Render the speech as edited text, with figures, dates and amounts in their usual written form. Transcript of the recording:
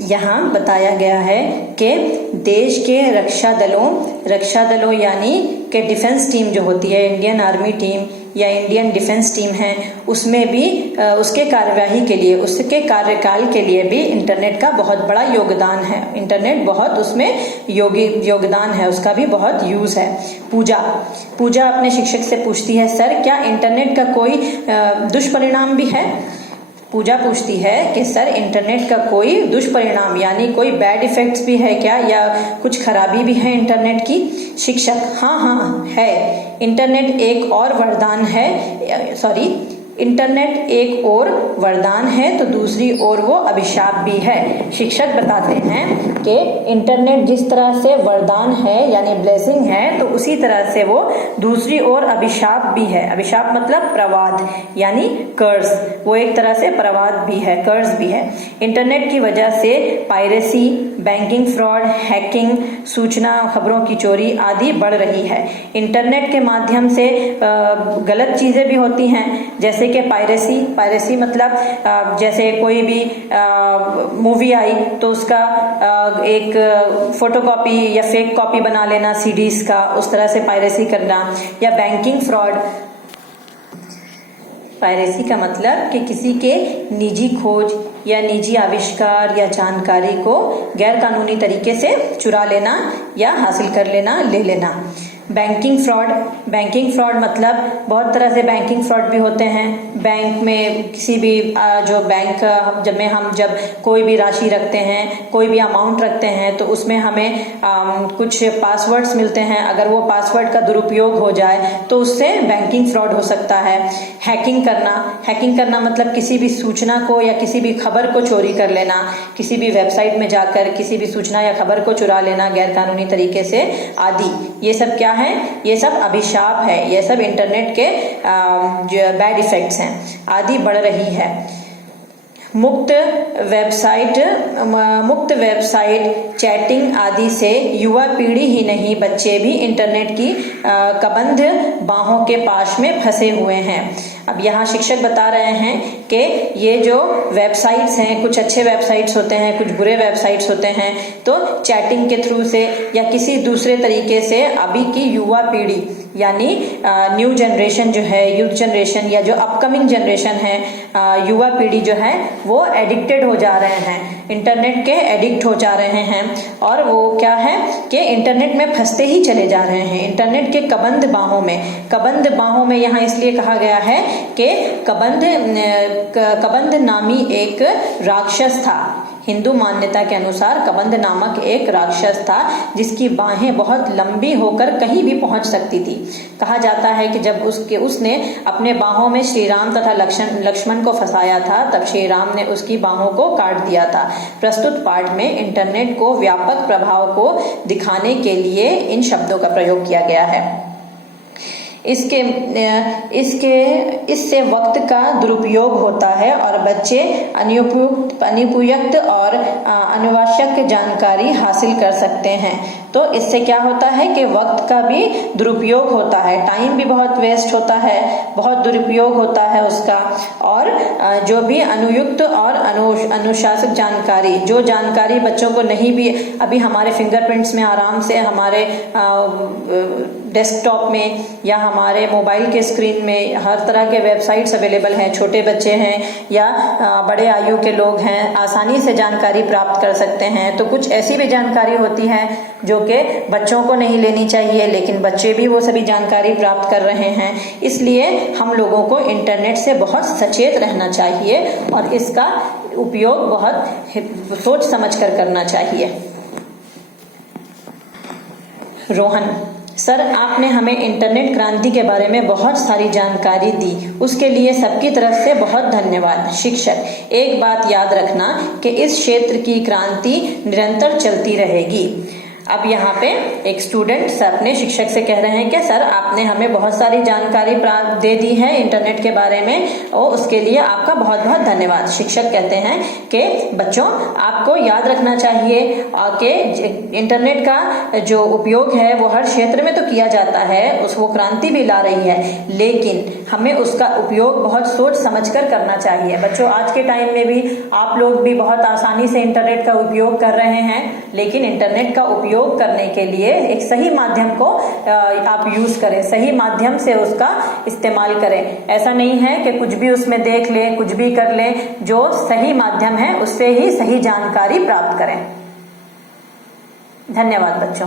यहाँ बताया गया है कि देश के रक्षा दलों यानी कि डिफेंस टीम जो होती है, इंडियन आर्मी टीम या इंडियन डिफेंस टीम है, उसमें भी उसके कार्यवाही के लिए, उसके कार्यकाल के लिए भी इंटरनेट का बहुत बड़ा योगदान है। इंटरनेट बहुत उसमें योगदान है, उसका भी बहुत यूज है। पूजा अपने शिक्षक से पूछती है, सर क्या इंटरनेट का कोई दुष्परिणाम भी है? पूजा पूछती है कि सर इंटरनेट का कोई दुष्परिणाम यानी कोई बैड इफेक्ट्स भी है क्या, या कुछ खराबी भी है इंटरनेट की? शिक्षक, हाँ है। इंटरनेट एक और वरदान है तो दूसरी ओर वो अभिशाप भी है। शिक्षक बताते हैं कि इंटरनेट जिस तरह से वरदान है यानी ब्लेसिंग है, तो उसी तरह से वो दूसरी ओर अभिशाप भी है। अभिशाप मतलब प्रवाद यानी कर्ज, वो एक तरह से प्रवाद भी है, कर्ज भी है। इंटरनेट की वजह से पायरेसी, बैंकिंग फ्रॉड, हैकिंग, सूचना खबरों की चोरी आदि बढ़ रही है। इंटरनेट के माध्यम से गलत चीजें भी होती हैं, जैसे कि पायरेसी मतलब जैसे कोई भी मूवी आई तो उसका एक फोटोकॉपी या फेक कॉपी बना लेना सीडीज का, उस तरह से पायरेसी करना। या बैंकिंग फ्रॉड, पायरेसी का मतलब कि किसी के निजी खोज या निजी आविष्कार या जानकारी को गैर कानूनी तरीके से चुरा लेना या हासिल कर लेना, ले लेना। बैंकिंग फ्रॉड मतलब बहुत तरह से बैंकिंग फ्रॉड भी होते हैं। बैंक में किसी भी जो बैंक जब कोई भी राशि रखते हैं, कोई भी अमाउंट रखते हैं, तो उसमें हमें कुछ पासवर्ड्स मिलते हैं। अगर वो पासवर्ड का दुरुपयोग हो जाए तो उससे बैंकिंग फ्रॉड हो सकता है। हैकिंग करना मतलब किसी भी सूचना को या किसी भी खबर को चोरी कर लेना, किसी भी वेबसाइट में जाकर किसी भी सूचना या खबर को चुरा लेना गैर कानूनी तरीके से आदि। ये सब क्या है? ये सब अभिशाप है, ये सब इंटरनेट के जो बैड इफेक्ट्स हैं आदि बढ़ रही है। मुक्त वेबसाइट चैटिंग आदि से युवा पीढ़ी ही नहीं, बच्चे भी इंटरनेट की कबंध बाहों के पाश में फंसे हुए हैं। अब यहाँ शिक्षक बता रहे हैं कि ये जो वेबसाइट्स हैं, कुछ अच्छे वेबसाइट्स होते हैं, कुछ बुरे वेबसाइट्स होते हैं, तो चैटिंग के थ्रू से या किसी दूसरे तरीके से अभी की युवा पीढ़ी यानी न्यू जनरेशन जो है, यूथ जनरेशन या जो अपकमिंग जनरेशन है, युवा पीढ़ी जो है वो एडिक्टेड हो जा रहे हैं, इंटरनेट के एडिक्ट हो जा रहे हैं। और वो क्या है कि इंटरनेट में फंसते ही चले जा रहे हैं, इंटरनेट के कबंध बाहों में यहाँ इसलिए कहा गया है कि कबंध नामी एक राक्षस था। हिंदू मान्यता के अनुसार कबंध नामक एक राक्षस था जिसकी बाहें बहुत लंबी होकर कहीं भी पहुंच सकती थी। कहा जाता है कि जब उसने अपने बाहों में श्री राम तथा लक्ष्मण को फंसाया था, तब श्री राम ने उसकी बाहों को काट दिया था। प्रस्तुत पाठ में इंटरनेट को व्यापक प्रभाव को दिखाने के लिए इन शब्दों का प्रयोग किया गया है। इससे वक्त का दुरुपयोग होता है और बच्चे अनुपयुक्त और अनावश्यक जानकारी हासिल कर सकते हैं। तो इससे क्या होता है कि वक्त का भी दुरुपयोग होता है, टाइम भी बहुत वेस्ट होता है, बहुत दुरुपयोग होता है उसका। और जो भी अनुयुक्त और अनुशासित जानकारी, जो जानकारी बच्चों को नहीं भी अभी हमारे फिंगरप्रिंट्स में आराम से हमारे डेस्कटॉप में या हमारे मोबाइल के स्क्रीन में हर तरह के वेबसाइट्स अवेलेबल हैं, छोटे बच्चे हैं या बड़े आयु के लोग हैं, आसानी से जानकारी प्राप्त कर सकते हैं। तो कुछ ऐसी भी जानकारी होती है जो कि बच्चों को नहीं लेनी चाहिए, लेकिन बच्चे भी वो सभी जानकारी प्राप्त कर रहे हैं। इसलिए हम लोगों को इंटरनेट से बहुत सचेत रहना चाहिए और इसका उपयोग बहुत सोच समझ कर करना चाहिए। रोहन, सर आपने हमें इंटरनेट क्रांति के बारे में बहुत सारी जानकारी दी, उसके लिए सबकी तरफ से बहुत धन्यवाद। शिक्षक, एक बात याद रखना कि इस क्षेत्र की क्रांति निरंतर चलती रहेगी। अब यहाँ पे एक स्टूडेंट सर अपने शिक्षक से कह रहे हैं कि सर आपने हमें बहुत सारी जानकारी प्राप्त दे दी है इंटरनेट के बारे में और उसके लिए आपका बहुत बहुत धन्यवाद। शिक्षक कहते हैं कि बच्चों आपको याद रखना चाहिए कि इंटरनेट का जो उपयोग है वो हर क्षेत्र में तो किया जाता है, वो क्रांति भी ला रही है, लेकिन हमें उसका उपयोग बहुत सोच समझकर करना चाहिए। बच्चों आज के टाइम में भी आप लोग भी बहुत आसानी से इंटरनेट का उपयोग कर रहे हैं, लेकिन इंटरनेट का उपयोग करने के लिए एक सही माध्यम को आप यूज करें, सही माध्यम से उसका इस्तेमाल करें। ऐसा नहीं है कि कुछ भी उसमें देख लें, कुछ भी कर लें, जो सही माध्यम है उससे ही सही जानकारी प्राप्त करें। धन्यवाद बच्चों।